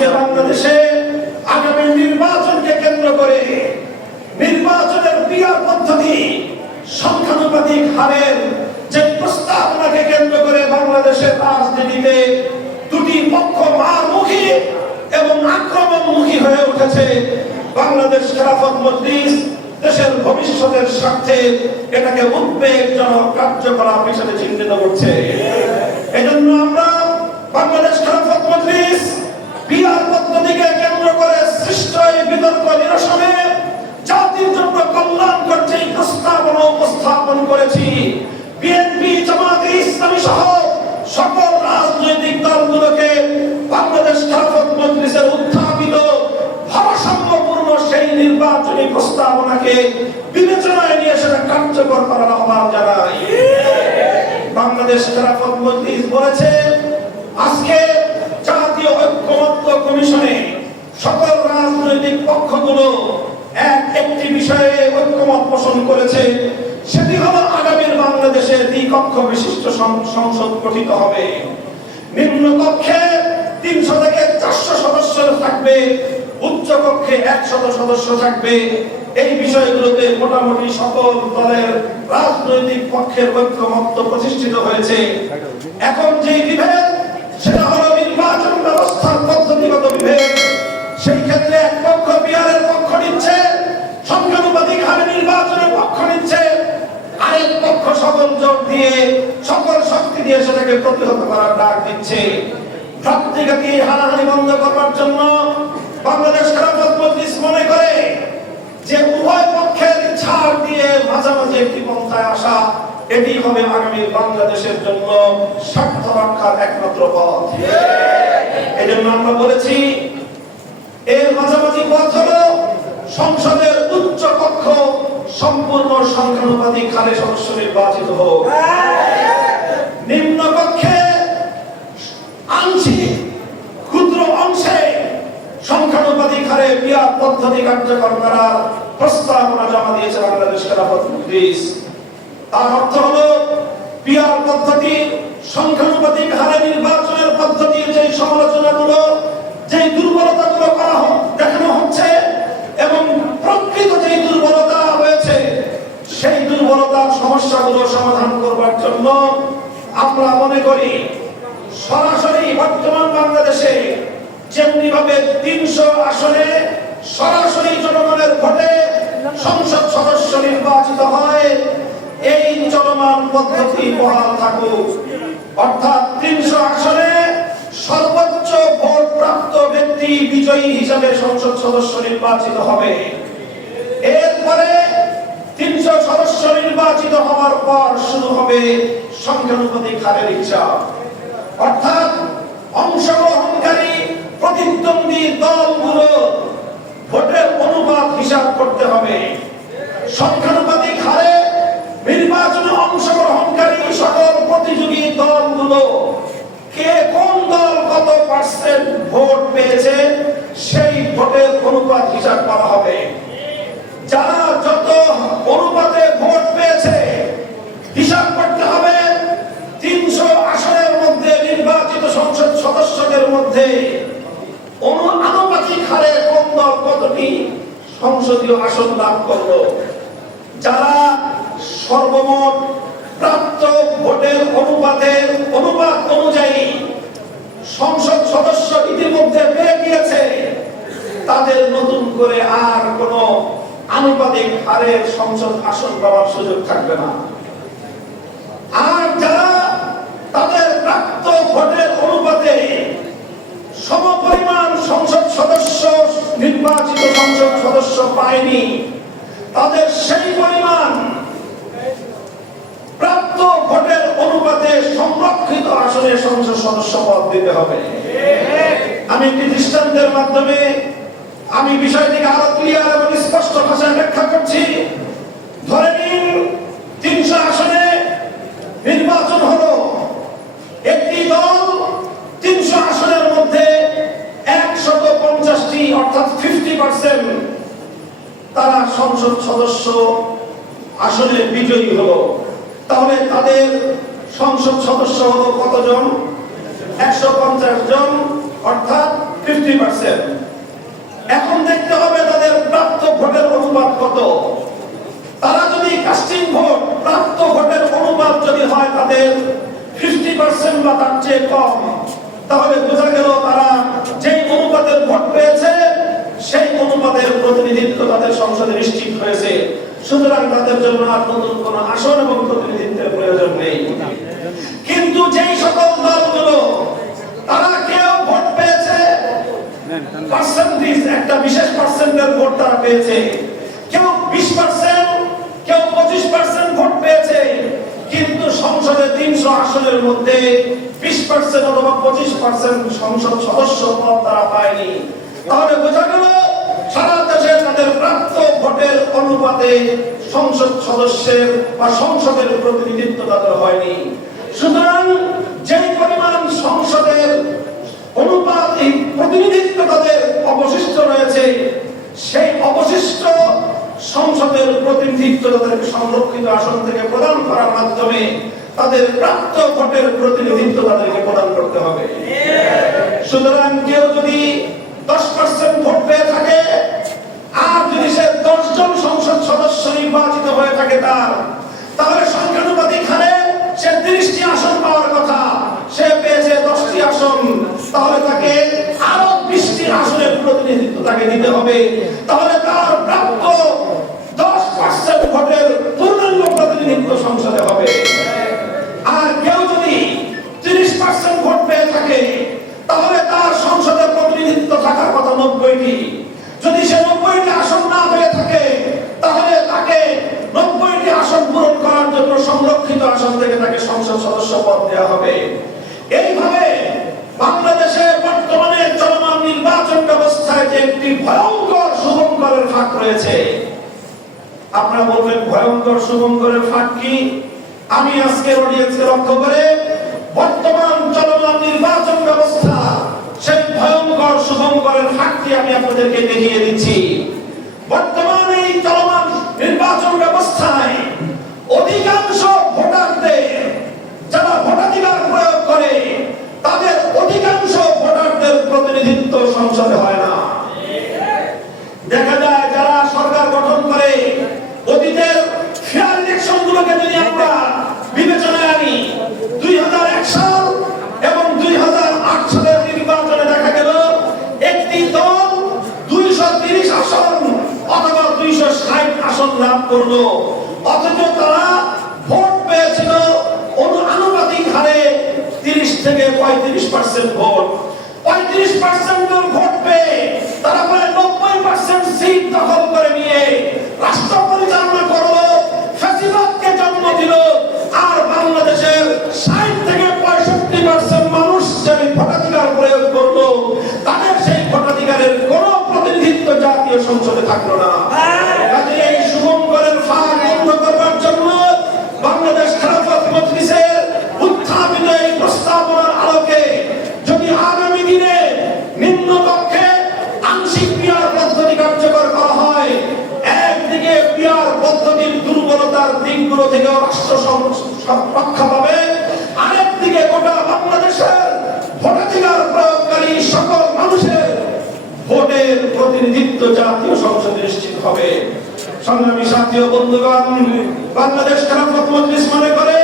আজকে বাংলাদেশে আগামী নির্বাচনকে কেন্দ্র করে নির্বাচনের ক্রিয়া পদ্ধতি সংখ্যানুপাতিক হারের যে প্রস্তাবনাকে কেন্দ্র করে বাংলাদেশের রাজনীতিতে দুটি পক্ষ মারমুখী এবং আক্রমণমুখী হয়ে উঠেছে। বাংলাদেশ খেলাফত মজলিস দেশের ভবিষ্যতের স্বার্থে এটাকে উদ্বেগজনক কার্যকলাপ হিসেবে চিহ্নিত করছে। এজন্য আমরা বাংলাদেশ খেলাফত মজলিস বিহার পদ্ধতিকে করে বাংলাদেশ খেলাফত উত্থাপিত ভারসাম্যপূর্ণ সেই নির্বাচনী প্রস্তাবনাকে বিবেচনায় নিয়ে সেটা কার্যকর করার আহ্বান বাংলাদেশ খেলাফত মজলিস বলেছে, আজকে জাতীয় কমিশনে সকল রাজনৈতিক পক্ষগুলো এক একটি বিষয়ে ঐক্যমত পোষণ করেছে। সেটি হলো আগামীর বাংলাদেশে দ্বিকক্ষ বিশিষ্ট সংসদ গঠিত হবে। নিম্ন কক্ষে তিনশো থেকে চারশো সদস্য থাকবে, উচ্চ কক্ষে একশত সদস্য থাকবে। এই বিষয়গুলোতে মোটামুটি সকল দলের রাজনৈতিক পক্ষের ঐক্যমত্য প্রতিষ্ঠিত হয়েছে। এখন যে দিয়ে সকল শক্তি দিয়ে সেটাকে প্রতিহত করার ডাক দিচ্ছে। হানাহানি বন্ধ জন্য বাংলাদেশ মজলিস মনে করে যে উভয় পক্ষের ছাড় দিয়ে মাঝামাঝি একটি পন্থায় আসা, এটি হবে আগামী বাংলাদেশের জন্য স্বার্থ রক্ষার একমাত্র পথ। এই জন্য আমরা বলেছি এর মাঝামাঝি পথ হলো সংসদের সম্পূর্ণ সংখ্যানুপাতিক হারে সদস্য নির্বাচিত হোক। নিম্ন কক্ষে আংশিক ক্ষুদ্র অংশে সংখ্যানুপাতিক হারে বিয়ার পদ্ধতি কার্যকর করার প্রস্তাবনা জমা দিয়েছে বাংলাদেশ তার অর্থ হলো, বিয়ার পদ্ধতি সংখ্যানুপাতিক হারে নির্বাচনের পদ্ধতির যে সমালোচনাগুলো, যে দুর্বলতাগুলো করা দেখানো হচ্ছে এবং প্রকৃত যে দুর্বলতা হয়েছে সেই দুর্বলতার সমস্যাগুলো সমাধান করবার জন্য আমরা মনে করি, সরাসরি বর্তমান বাংলাদেশে যেমনি ভাবে তিনশো আসনে সরাসরি জনগণের ভোটে সংসদ সদস্য নির্বাচিত হয়, এই চলমান পদ্ধতি বহাল থাকুক। অর্থাৎ তিনশো আসনে সর্বোচ্চ ভোট প্রাপ্ত ব্যক্তি বিজয়ী হিসাবে সংসদ সদস্য নির্বাচিত হবে। এরপরে তিনশো সদস্য নির্বাচিত হওয়ার পর শুরু হবে সংখ্যানুপাতিক হারের হিসাব অর্থাৎ অংশগ্রহণকারী প্রতিদ্বন্দ্বী দলগুলো ভোটের অনুপাত হিসাব করতে হবে। সংখ্যানুপাতিক হারে নির্বাচনে অংশগ্রহণকারী সকল প্রতিযোগী দলগুলো কে কোন দল কত পার্সেন্ট ভোট পেয়েছে সেই ভোটের অনুপাত হিসাব করা হবে। যারা যত অনুপাতে ভোট পেয়েছে, হিসাব করতে হবে তিনশো আসনের মধ্যে নির্বাচিত সংসদ সদস্যদের মধ্যে আনুপাতিক হারে কোন দল কতটি সংসদীয় আসন লাভ করল। যারা সর্বমোট প্রাপ্ত ভোটের অনুপাতের অনুপাত অনুযায়ী সংসদ সদস্য ইতিমধ্যে পেয়ে গিয়েছে, তাদের নতুন করে আর কোন আনুপাতিক হারের সংসদ আসন পাওয়ার সুযোগ থাকবে না। আর যারা তাদের প্রাপ্ত ভোটের অনুপাতে সমপরিমাণ সংসদ সদস্য, নির্বাচিত সংসদ সদস্য পায়নি, তাদের সেই পরিমাণ প্রাপ্ত ভোটের অনুপাতে সংরক্ষিত আসনে সংসদ সদস্য পদ দিতে হবে। আমি একটি দৃষ্টান্তের মাধ্যমে আমি বিষয়টিকে আরও ক্লিয়ার এবং স্পষ্ট ভাষায় ব্যাখ্যা করছি। ধরে নিন, তিনশো আসনে নির্বাচন হলো। একটি দল তিনশো আসনের মধ্যে একশত পঞ্চাশটি, অর্থাৎ ফিফটি পার্সেন্ট তারা সংসদ সদস্য আসনে বিজয়ী হলো। তাহলে তাদের সংসদ সদস্য হলো কতজন? একশো পঞ্চাশ জন, অর্থাৎ ফিফটি পার্সেন্ট। এখন দেখতে হবে তাদের প্রাপ্ত ভোটের অনুপাত কত। তারা যদি কাস্টিং ভোট, প্রাপ্ত ভোটের অনুপাত যদি হয় তাদের ফিফটি পার্সেন্ট বা তার চেয়ে কম, তাহলে বোঝা গেল তারা যেই অনুপাতের ভোট পেয়েছে, সেই অনুপাতের প্রতিনিধিত্ব তাদের সংসদে নিশ্চিত হয়েছে। সুতরাং তাদের জন্য আর নতুন কোন আসন এবং প্রতিনিধিত্বের প্রয়োজন নেই। কিন্তু যেই সকল দলগুলো তারা কেউ ভোট পেয়েছে পার্সেন্টেজ একটা বিশেষ পার্সেন্টের ভোট তারা পেয়েছে কেউ বিশ পার্সেন্ট কেউ পঁচিশ পার্সেন্ট ভোট পেয়েছে। কিন্তু সংসদে তিনশো আসনের মধ্যে বিশ পার্সেন্ট অথবা পঁচিশ পার্সেন্ট সংসদ সদস্য পদ তারা পায়নি। তাহলে বোঝা গেল, সারা দেশে তাদের প্রাপ্ত ভোটের অনুপাতে সংসদ সদস্যের বা সংসদের প্রতিনিধিত্ব তাদের হয়নি। সুতরাং যে পরিমাণ সংসদের অনুপাত, এই প্রতিনিধিত্ব তাদের অবশিষ্ট রয়েছে সেই অবশিষ্ট সংসদের প্রতিনিধিত্ব তাদের সংরক্ষিত আসন থেকে প্রদান করার মাধ্যমে তাদের প্রাপ্ত ভোটের প্রতিনিধিত্ব তাদেরকে প্রদান করতে হবে। সুতরাং কেউ যদি দশ পার্সেন্ট ভোট পেয়ে থাকে, আর যদি সে দশ জন সংসদ সদস্য নির্বাচিত হয়ে থাকে তার, তাহলে সংখ্যানুপাতিক হারে সে তিরিশটি আসন পাওয়ার কথা। সে পেয়েছে দশটি আসন, তাহলে তাকে আরও বিশটি আসনের প্রতিনিধিত্ব তাকে দিতে হবে। তাহলে তার প্রাপ্ত পার্সেন্ট ভোটের পূর্ণাঙ্গ প্রতিনিধিত্ব সংসদে হবে। আর কেউ যদি তিরিশ পার্সেন্ট ভোট পেয়ে থাকে, তাহলে তার সংসদে প্রতিনিধিত্ব থাকার কথা নব্বইটি। যদি সে নব্বইটি আসন না পেয়ে থাকে, তাহলে তাকে নব্বইটি আসন পূরণ করার জন্য সংরক্ষিত আসন থেকে তাকে সংসদ সদস্য পদ দেওয়া হবে। এইভাবে বাংলাদেশে বর্তমানে চলমান নির্বাচন ব্যবস্থায় যে একটি ভয়ঙ্কর শুভঙ্করের ফাঁক রয়েছে আপনারা বলবেন, ভয়ঙ্কর শুভঙ্করের ফাঁক। আমি আজকে অডিয়েন্সকে লক্ষ্য করে বর্তমান চলমান নির্বাচন ব্যবস্থা, সেই ভয়ঙ্কর শুভঙ্করের ফাঁকটি আমি আপনাদেরকে দেখিয়ে দিচ্ছি বর্তমান এই চলমান নির্বাচন ব্যবস্থায় অধিকাংশ ভোটারদের যারা ভোটাধিকার প্রয়োগ করে তাদের অধিকাংশ ভোটারদের প্রতিনিধিত্ব সংসদে হয় না দেখা যায় যারা সরকার গঠন করে অতীতের ফেয়ার ইলেকশন গুলোকে যদি আমরা বিবেচনায় আনি দুই সাল এবং দুই সালের নির্বাচনে দেখা গেল একটি দল দুইশো তিরিশ আসন অথবা দুইশো ষাট আসন লাভ করল। দুর্বলতার দিকগুলো থেকেও রাষ্ট্র রক্ষা পাবে। আরেকদিকে গোটা বাংলাদেশের ভোটাধিকার প্রয়োগকারী সকল মানুষের ভোটের প্রতিনিধিত্ব জাতীয় সংসদে নিশ্চিত হবে। সংগ্রামী সাথী বন্ধুগণ, বাংলাদেশ খেলাফত মজলিস মনে করে